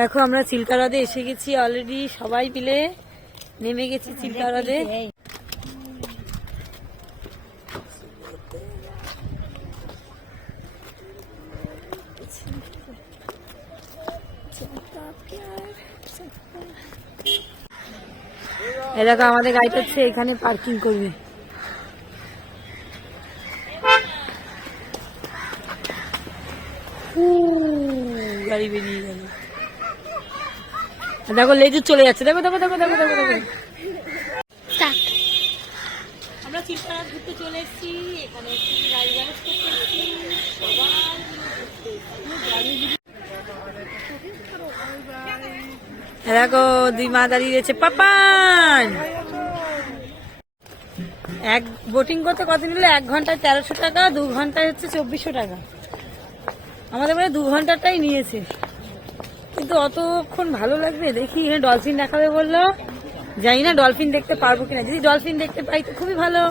দেখো, আমরা চিল্কা হ্রদে এসে গেছি অলরেডি সবাই মিলে নেমে গেছি চিল্কা হ্রদে এ দেখো, আমাদের গাড়িটা হচ্ছে এখানে পার্কিং করবে। গাড়ি বেরিয়ে গেল। দেখো লেজু চলে যাচ্ছে। দেখো দেখো দেখো দেখো দেখো দেখো। আমরা চিল্কারা ঘুরতে চলে এসেছি। এখানে গাড়ি গ্যারেজ করতে এসেছি। সবাই মিলে। ঘুরতে এসেছি। এ দেখো দুই মা দাঁড়িয়ে রয়েছে। পাপান! এক বোটিং করতে কত নিলে এক ঘন্টায় তেরোশো টাকা দু ঘন্টায় হচ্ছে চব্বিশশো টাকা। আমাদের মানে দু ঘন্টাটাই নিয়েছে। কিন্তু অতক্ষণ ভালো লাগবে? দেখি এখানে ডলফিন দেখাবে বলল। জানি না ডলফিন দেখতে পারব কিনা। যদি ডলফিন দেখতে পাই তো খুবই ভালো।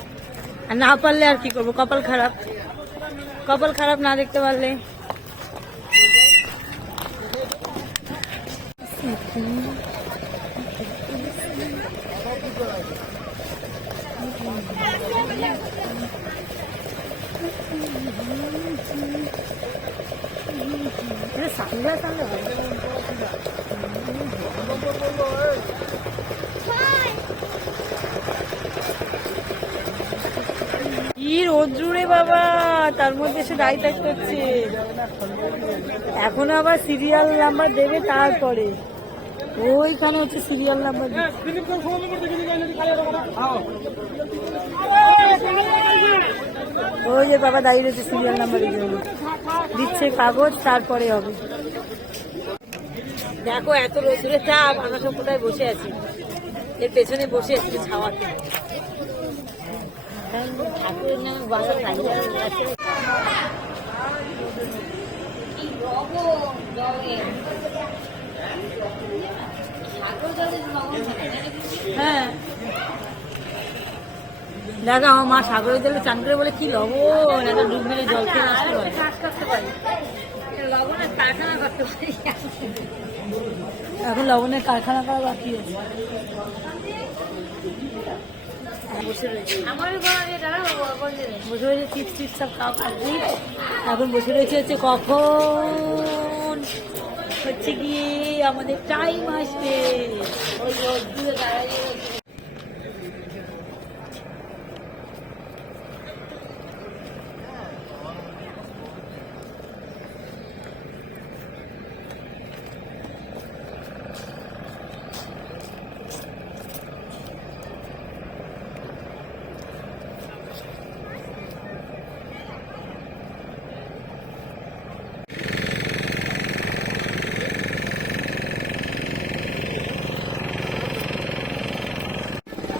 আর না পারলে আর কি করব? কপাল খারাপ। কপাল খারাপ না দেখতে পারলে। কি রোদ্রু রে বাবা, তার মধ্যে সে দায়ী থাকতে হচ্ছে। এখন আবার সিরিয়াল নাম্বার দেবে তারপরে। ওইখানে হচ্ছে সিরিয়াল নাম্বার ওই যে বাবা দাঁড়িয়ে রয়েছে সিরিয়াল নাম্বারের জন্য। দিচ্ছে কাগজ, তারপরে হবে। দেখো এত রোদ্রে চাপ আমরা সব কোথায় বসে আছি। এর পেছনে বসে আছি ছাওয়াতে ঠাকুরের নামে বাসা দাঁড়িয়ে আছে হ্যাঁ। দেখো আমার মা সাগরের জলে চান করে বলে, কি লবণ? একটা ডুব মেরে জল খেয়ে আসতে পারে এখন লবণের কারখানা করা বাকি আছে। সব এখন বসে রয়েছে হচ্ছে কখন? হচ্ছে গিয়ে আমাদের টাইম আসবে। ওই দাঁড়াইয়ে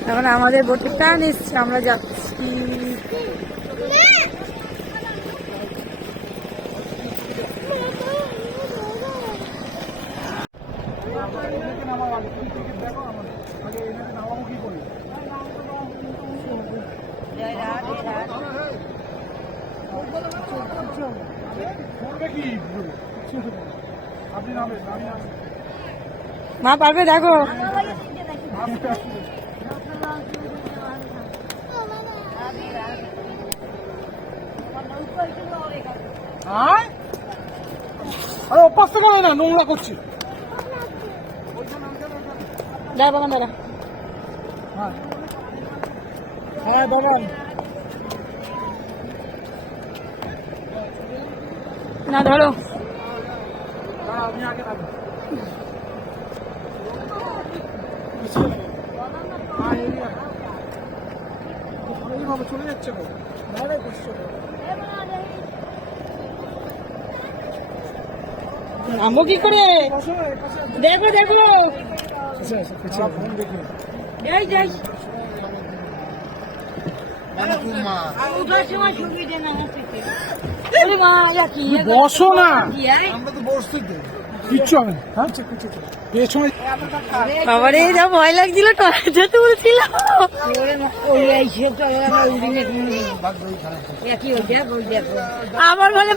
এখন আমাদের বোটের টান এসছে আমরা যাচ্ছি। মা পারবে? দেখো। হ্যাঁ আরে অভ্যাস থেকে না, নোংরা করছি। দাঁড়া বাগান, দাঁড়া। হ্যাঁ হ্যাঁ বাগান। না, ধরো। চলে যাচ্ছে করছে নামবো কি করে? দেখো দেখো। আমার বসো না। কি আয়? কিচ্ছু হবে না। হ্যাঁ ভয় লাগছিল বলে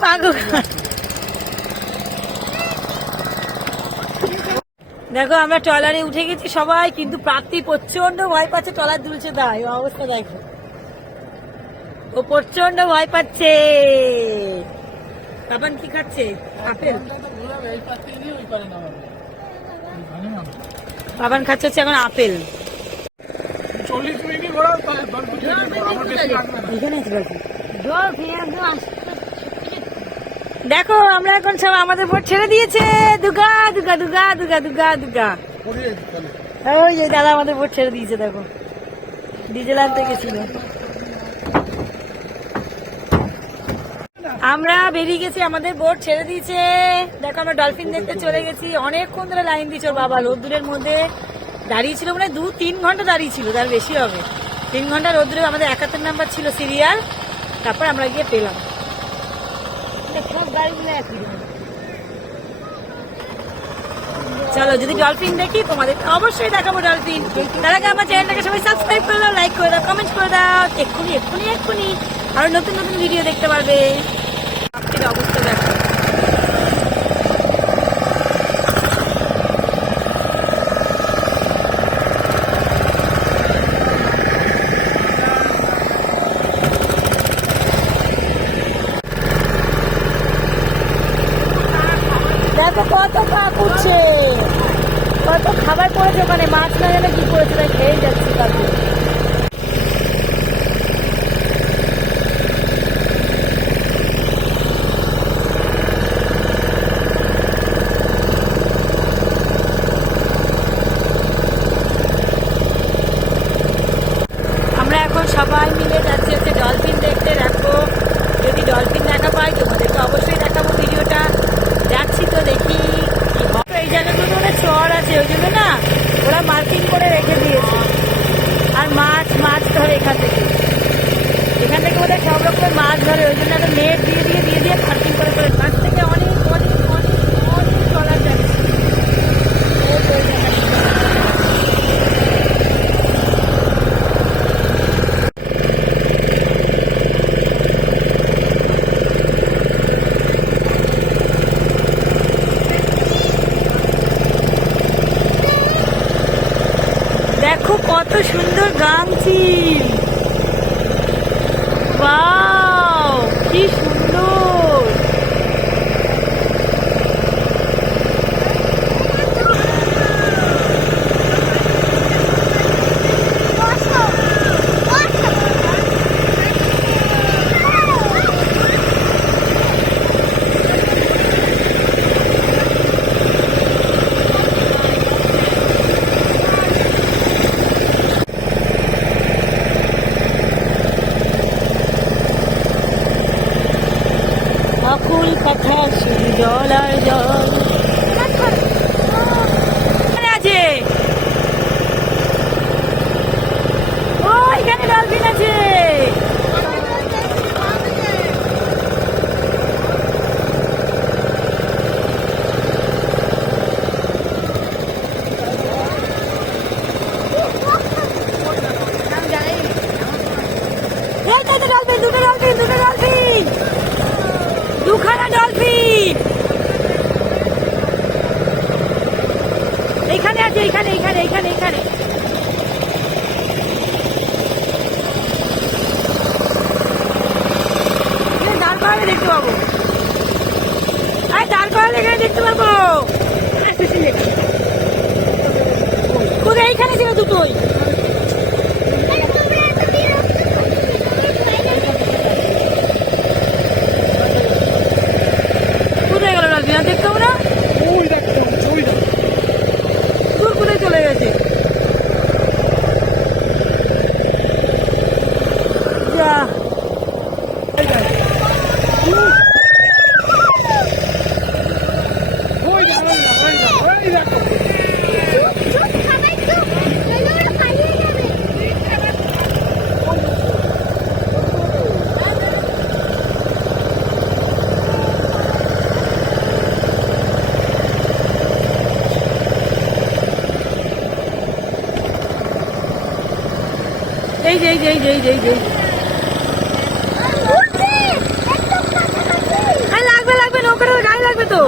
দেখো, আমরা ট্রলারে উঠে গেছি সবাই, কিন্তু প্রাপ্তি প্রচণ্ড ভয় পাচ্ছে, ট্রলার দুলছে ও অবস্থা দেখো। ও প্রচণ্ড ভয় পাচ্ছে। বাবান কি খাচ্ছে? আপেল? বাবান খাচ্ছে হচ্ছে এখন আপেল। দেখো আমরা এখন সব আমাদের ভোট ছেড়ে দিয়েছে। দুগা দুগা দুগা দুগা দুগা দুগা। ওই যে দাদা আমাদের ভোট ছেড়ে দিয়েছে দেখো। ডিজেল আনতে গেছিল। আমরা বেরিয়ে গেছি, আমাদের বোট ছেড়ে দিয়েছে। দেখো, আমরা ডলফিন দেখতে চলে গেছি। অনেকক্ষণ ধরে লাইন ওর বাবা। রোদ্দুরের মধ্যে দাঁড়িয়ে ছিল মানে দু, তিন ঘণ্টা দাঁড়িয়ে ছিল, তার বেশি হবে। তিন ঘণ্টা রোদ্দুরে আমাদের একাত্তর নাম্বার ছিল সিরিয়াল তারপর আমরা গিয়ে পেলাম। চলো, যদি ডলফিন দেখি, তোমাদের অবশ্যই দেখাবো ডলফিন তার আগে আমার চ্যানেলটাকে সবাই সাবস্ক্রাইব করে দাও লাইক করে দাও কমেন্ট করে দাও। এক্ষুনি এক্ষুনি এক্ষুনি আরও নতুন নতুন ভিডিও দেখতে পারবে। অবস্থা দেখো। দেখো কত পা করছে কত খাবার পড়েছে ওখানে। মাছ না জানে কি করেছে? খেয়ে যাচ্ছে তাকে আমরা এখন সবাই মিলে যাচ্ছি হচ্ছে ডলফিন দেখতে দেখো যদি ডলফিন দেখা পাই তোমাদেরকে অবশ্যই দেখাবো ভিডিওটা যাচ্ছি তো দেখি কি হয়। এই জায়গাগুলো ওরা চর আছে ওই জন্য না ওরা মার্কিং করে রেখে দিয়েছে আর মাছ মাছ ধরে এখান থেকে এখান থেকে ওদের সব ধরে ওই জন্য একটা দিয়ে দিয়ে দিয়ে দিয়ে করে করে থেকে অনেক অনেক অনেক অনেক যাচ্ছে। দেখো কত সুন্দর গাংচিল ওয়াও কি সুন্দর অকুল কথা শুধু জল আর জল এখানে আছে ও এখানে ডলফিন আছে এই তো, এই তো ডলফিন দুটো ডলফিন দুটো ডলফিন দুখানা ডলফিন এখানে এইখানে এইখানে এখানে। দাঁড় করালে দেখতে পাবো। আর দাঁড় করালে এখানে দেখতে পাবো। কোথায় এইখানে ছিল দুটোই কোথায় গেল ডলফিন আর দেখতে পাবো না ওই দেখ ওই দেখ দূর কোথায় চলে গেছে যা ওই দেখ ওই দেখ ওই দেখ ওই দেখ এই যে এই যে এই যে এই যে এই লাগবে লাগবে নৌকাটা গায়ে লাগবে তো।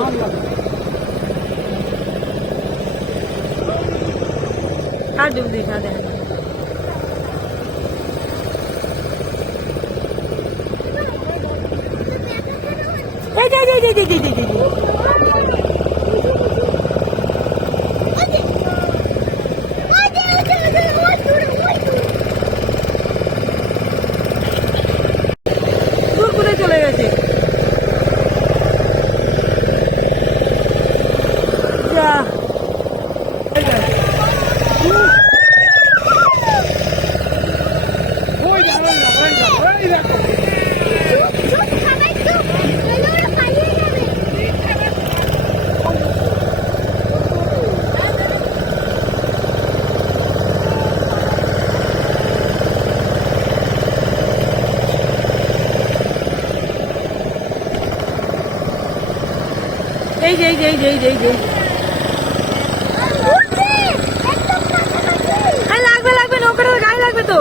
আর ডুব দিস না দেখেন এই যে, এই যে, এই যে, এই যে। দূর কোথায় চলে গেছে যা এই যা। ওই দেখো, ওই দেখো, ওই দেখো, ওই দেখো। এই যে এই যে এই যে এই যে এই যে। লাগবে লাগবে নৌকাটা গায়ে লাগবে তো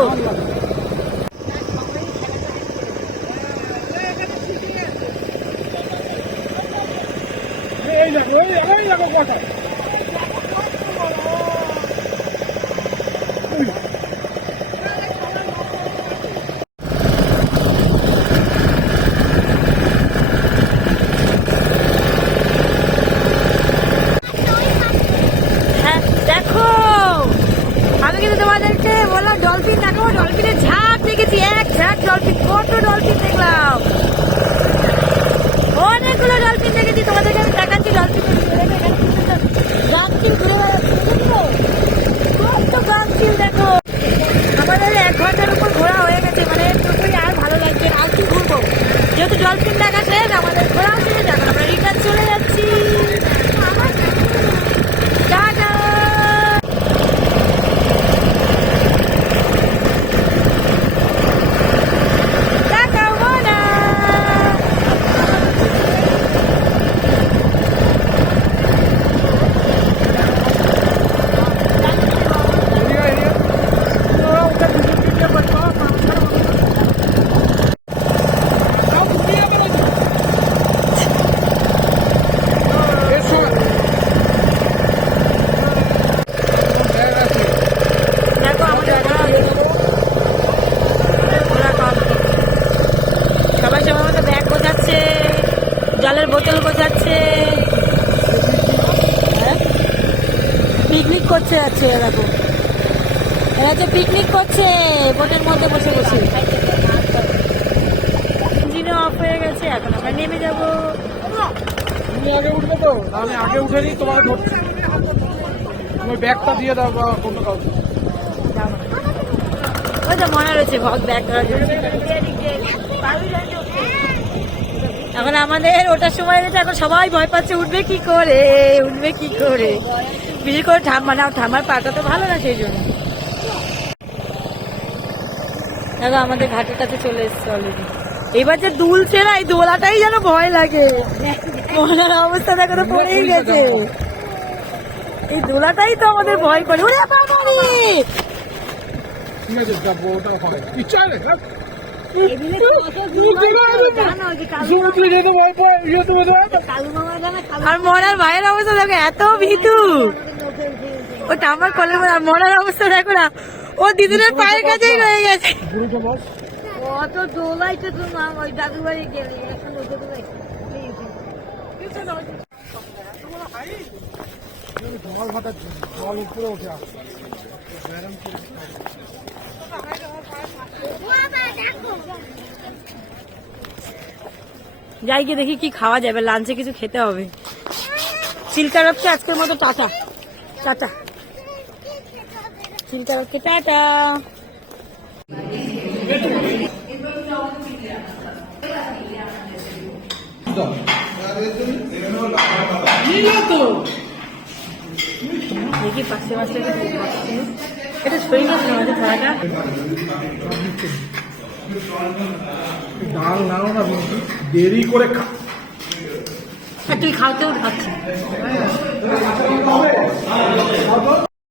এই দেখো, এই দেখো, এই দেখো কটা। হ্যাঁ দেখো আমি কিন্তু তোমাদেরকে ডলফিন দেখাবো। ডলফিনের ঝাঁক দেখেছি, এক ঝাঁক ডলফিন কত ডলফিন দেখলাম। অনেকগুলো ডলফিন দেখেছি, তোমাদেরকে আমি দেখাচ্ছি ডলফিন ঘুরে কত গামচিল দেখো। আমাদের এক ঘণ্টার উপর ঘোরা হয়ে গেছে মানে আর ভালো লাগছে। আর কি ঘুরবো? যেহেতু ডলফিন দেখা শেষ, আমাদের ঘোরাও শেষ এখন আমরা রিটার্ন চলে যাচ্ছি টাটা টাটা মোনা এদিকে, এদিকে। ও, ওটা দুটো তিনটে বাচ্চা, পাঁচটা বাচ্চা। তাও ঘুরিয়ে যাবে না তো। এসো। ব্যাগ আছে। দেখো আমাদের ঘোরা হয়ে গেল। ঘোরা complete। সবাই সবার মতো ব্যাগ গোছাচ্ছে জলের বোতল গোছাচ্ছে করছে যাচ্ছে দেখো এরা যে পিকনিক করছে বোটের মধ্যে বসে বসে। ইঞ্জিনও অফ হয়ে গেছে এখন আমরা নেমে যাব। তুমি আগে উঠবে তো আমি আগে উঠে নিই তোমাকে ধরছি। তুমি ব্যাগটা দিয়ে দাও বা কোনো কাউকে। ওই তো মনে রয়েছে ভগ ব্যাগ এখন আমাদের ওটার সময় রয়েছে এখন সবাই ভয় পাচ্ছে উঠবে কি করে উঠবে কি করে। বিশেষ করে ঠাম্মা না ঠাম্মার পাটা তো ভালো না সেই জন্য। দেখো আমাদের ঘাটের কাছে চলে এসছে অলরেডি এবার যে দুলছে না এই দোলাটাই যেন ভয় লাগে। মনের অবস্থা দেখো তো পড়েই গেছে। এই দোলাটাই তো আমাদের ভয় করে। ওরে নেই হ্যাঁ? ইয়ে আর মনার ভাইয়ের অবস্থা দেখো এত ভীতু। ওটা আমার কলের মধ্যে আর অবস্থা দেখো না। ও দিদিনের পায়ের কাছেই রয়ে গেছে। অত দোলাই তো মা ওই দাদু বাড়ি গেলে এখন তো জল ভাটার জল উপরে উঠে আসছে যাই গিয়ে দেখি কি খাওয়া যাবে লাঞ্চে কিছু খেতে হবে। চিলকারপকে আজকের মতো টাটা। টাটা। টাটা। দেখি পাশে পাশে এটা শরীর আছে আমাদের খাওয়াটা ডাল নাও না দেরি করে খা। তুই খাওয়াতেও খাচ্ছি হবে।